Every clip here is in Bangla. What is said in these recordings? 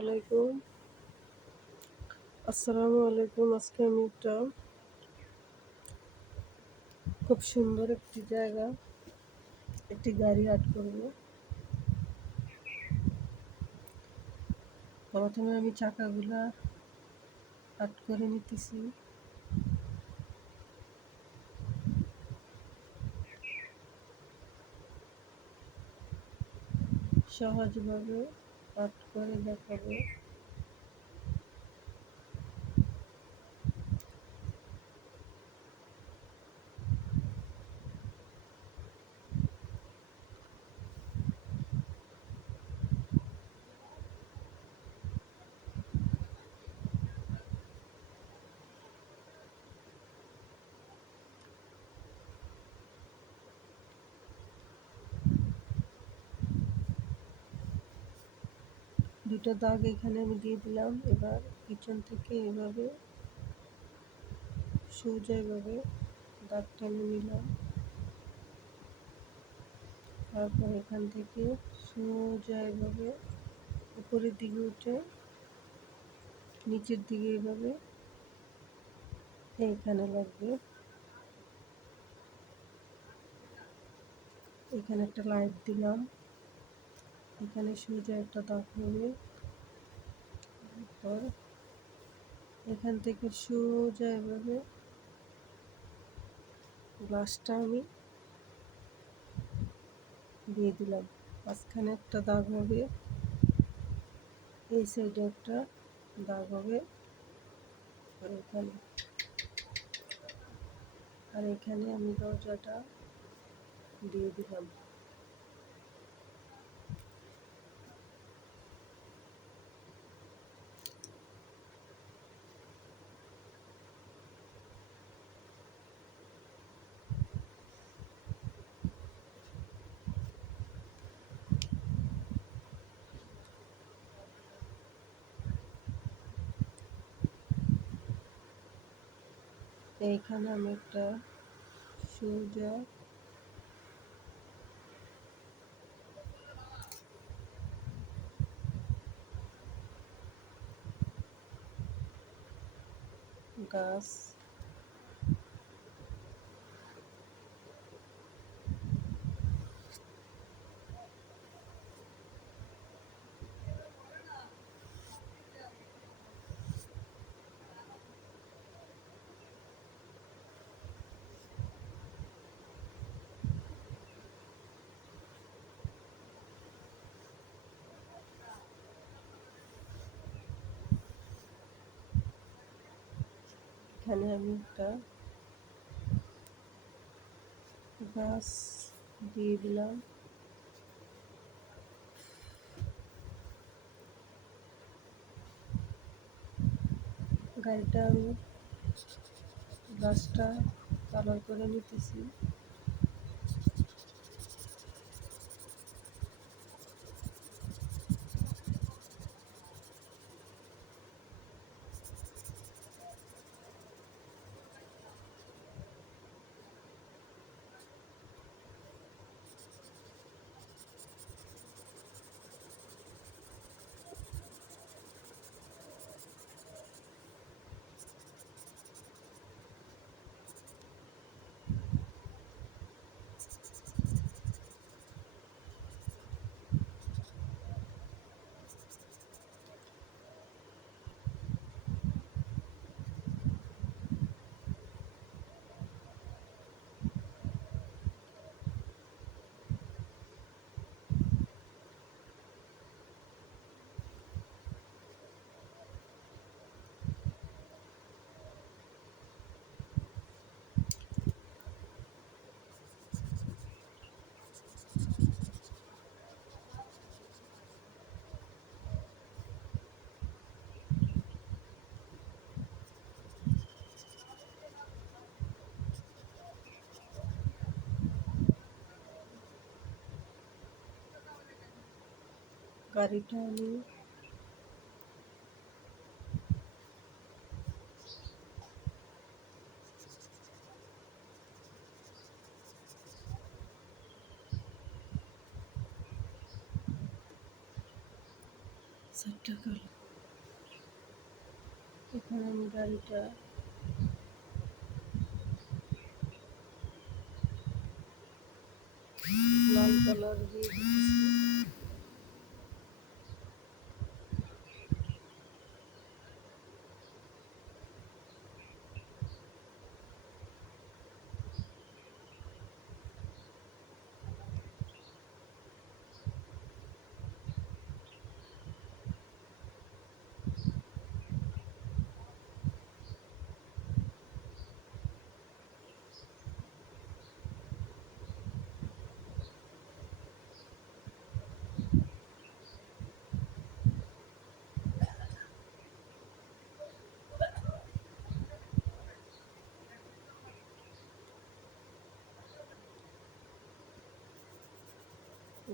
আলাইকুম। আসসালামু আলাইকুম। আজকে আমি একটা খুব সুন্দর একটি জায়গা, একটি গাড়ি আর্ট করব। প্রথমে আমি চাকাগুলা আর্ট করে নিতেছি। সহজভাবে আর্ট করে দেখাবো। দুটো দাগ এখানে আমি দিয়ে দিলাম। এবার পিছন থেকে এভাবে সোজা এভাবে দাগ টেনে নিলাম। তারপর এখান থেকে সোজা এভাবে উপরের দিকে উঠে নিচের দিকে এভাবে এইখানে লাগবে। এখানে একটা লাইট দিলাম। এখানে সোজা একটা দাগ হবে। তারপর এখান থেকে সোজা এভাবে গ্লাসটা আমি দিয়ে দিলাম। মাঝখানে একটা দাগ হবে, এই সাইডে একটা দাগ হবে, আর এখানে আমি দরজাটা দিয়ে দিলাম। এইখানে আমি একটা সোজা গাছ এখানে আমি একটা গাছ দিয়ে দিলাম। গাড়িটা আমি গাছটা কালার করে নিতেছি। গাড়িটা আমি চারটা কালো। এখানে আমি গাড়িটা লাল কালার দিয়ে দিতেছি।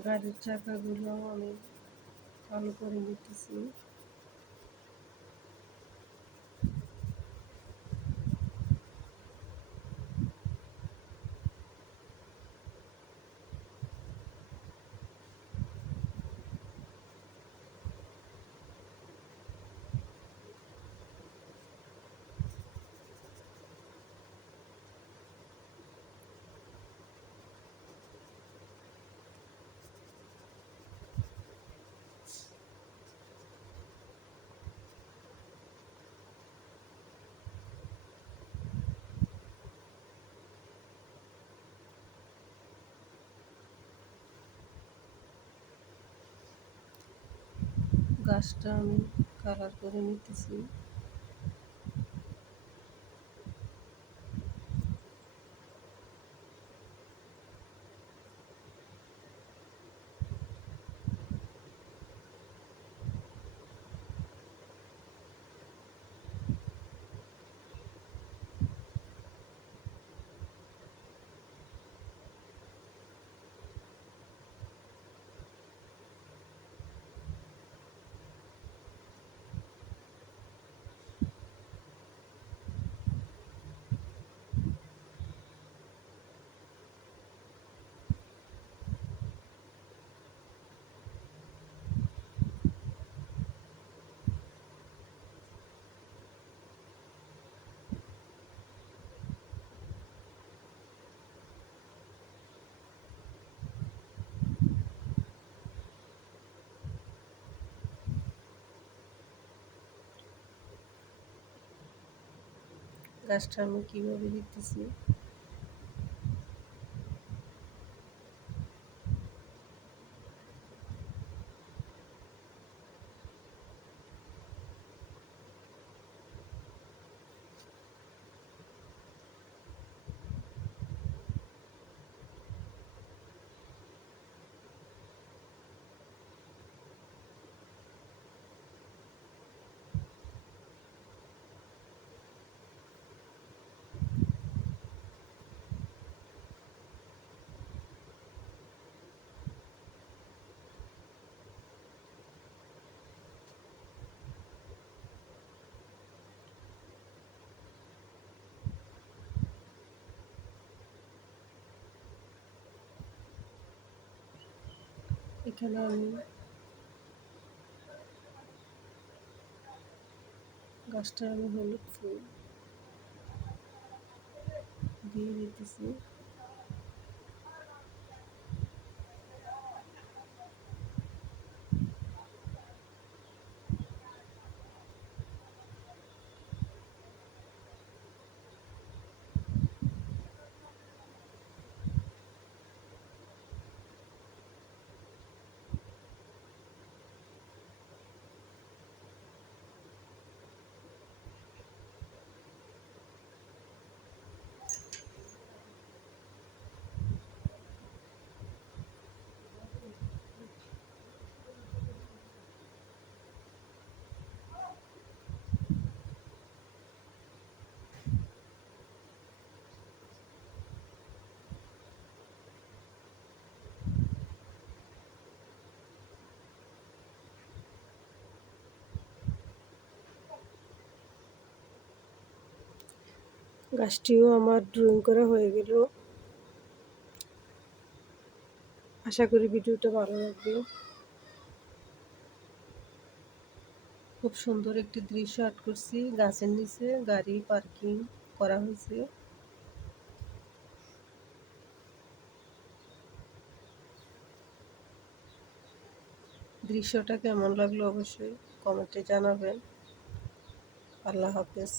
গাড়ির চাকাগুলো আমি ভালো করে নিতেছি। গাছটা আমি কালার করে নিতেছি। গাছটা আমি কিভাবে দিতেছি। এখানে আমি গাছটা আমি হলুদ ফুল দিয়ে দিতেছি। গাছটিও আমার ড্রয়িং করা হয়ে গেল। আশা করি ভিডিওটা ভালো লাগবে। খুব সুন্দর একটি দৃশ্য অ্যাড করছি, গাছের নিচে গাড়ি পার্কিং করা হয়েছে। দৃশ্যটা কেমন লাগলো অবশ্যই কমেন্টে জানাবেন। আল্লাহ হাফেজ।